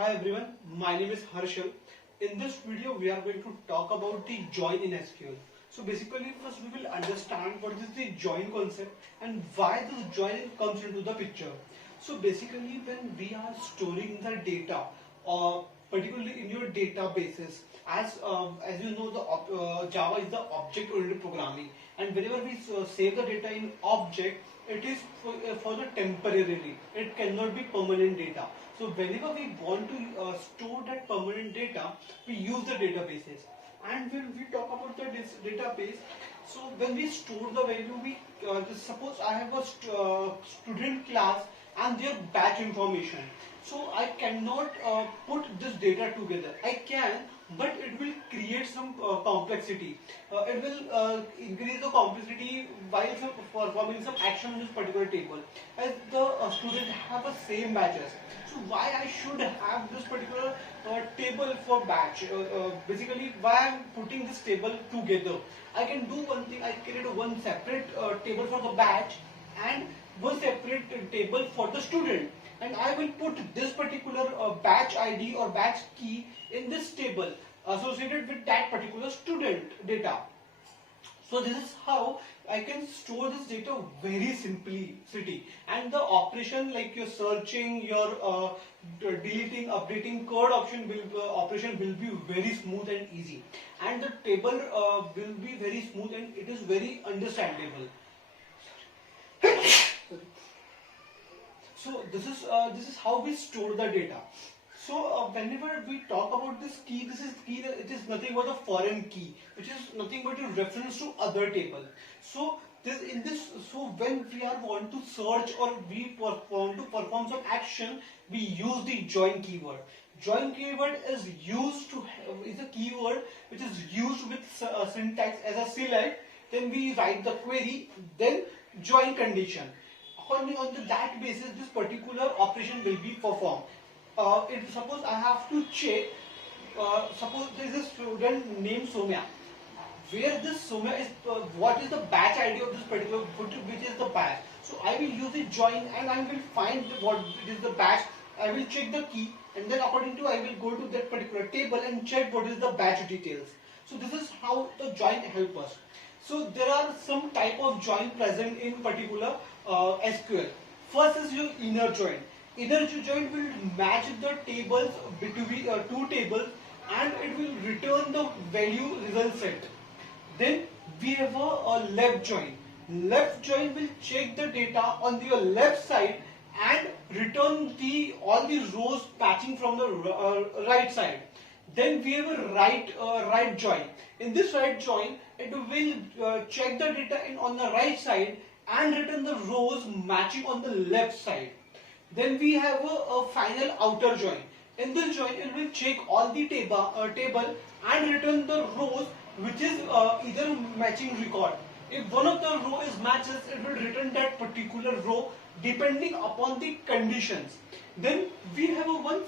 Hi everyone, my name is Harshal. In this video, we are going to talk about the join in SQL. So basically, first we will understand what is the join concept and why this join comes into the picture. So basically, when we are storing the data, particularly in your databases, as you know, Java is the object-oriented programming, and whenever we save the data in object, it is for the temporarily. It cannot be permanent data. So whenever we want to store that permanent data, we use the databases. And when we talk about the database, so when we store the value, we suppose I have a student class and their batch information. So I cannot put this data together. I can, but it will create some complexity. It will increase the complexity while performing some action on this particular table. As the student have the same batches. So why I should have this particular table for batch? Basically, why I am putting this table together? I can do one thing. I create one separate table for the batch and one separate table for the student, and I will put this particular batch ID or batch key in this table associated with that particular student data. So this is how I can store this data very simply. And the operation like your searching, your deleting, updating code operation will be very smooth and easy, and the table will be very smooth and it is very understandable. So this is how we store the data. So whenever we talk about this key, it is nothing but a foreign key, which is nothing but a reference to other table. So when we want to search or we want to perform some action, we use the join keyword. Join keyword is a keyword which is used with syntax as a select. Then we write the query, then join condition. On that basis, this particular operation will be performed. Suppose I have to check, suppose there is a student named Somya. Where this Somya is, what is the batch ID of this particular, which is the batch. So I will use the join and I will find what it is the batch. I will check the key and then according to I will go to that particular table and check what is the batch details. So this is how the join help us. So there are some type of join present in particular SQL. First is your inner join. Inner join will match the tables between two tables and it will return the value result set. Then we have a left join. Left join will check the data on the left side and return all the rows matching from the right side. Then we have a right join. In this right join, it will check the data on the right side and return the rows matching on the left side. Then we have a final outer join. In this join, it will check all the table and return the rows which is either matching record. If one of the row is matches, it will return that particular row depending upon the conditions. Then we have a one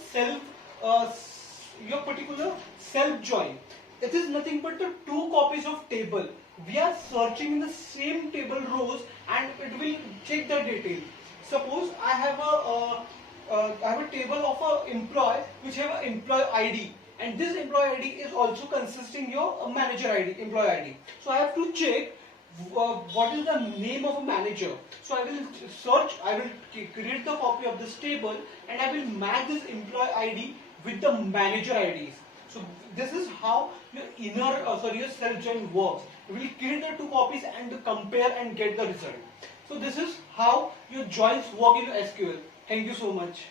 your particular self join. It is nothing but the two copies of table. We are searching in the same table rows and it will check the detail. Suppose I have a table of an employee which have an employee ID, and this employee ID is also consisting your manager ID, employee ID. So I have to check what is the name of a manager. So I will search, I will create the copy of this table and I will match this employee ID with the manager IDs. So this is how your your self join works. You will create the two copies and compare and get the result. So this is how your joins work in SQL. Thank you so much.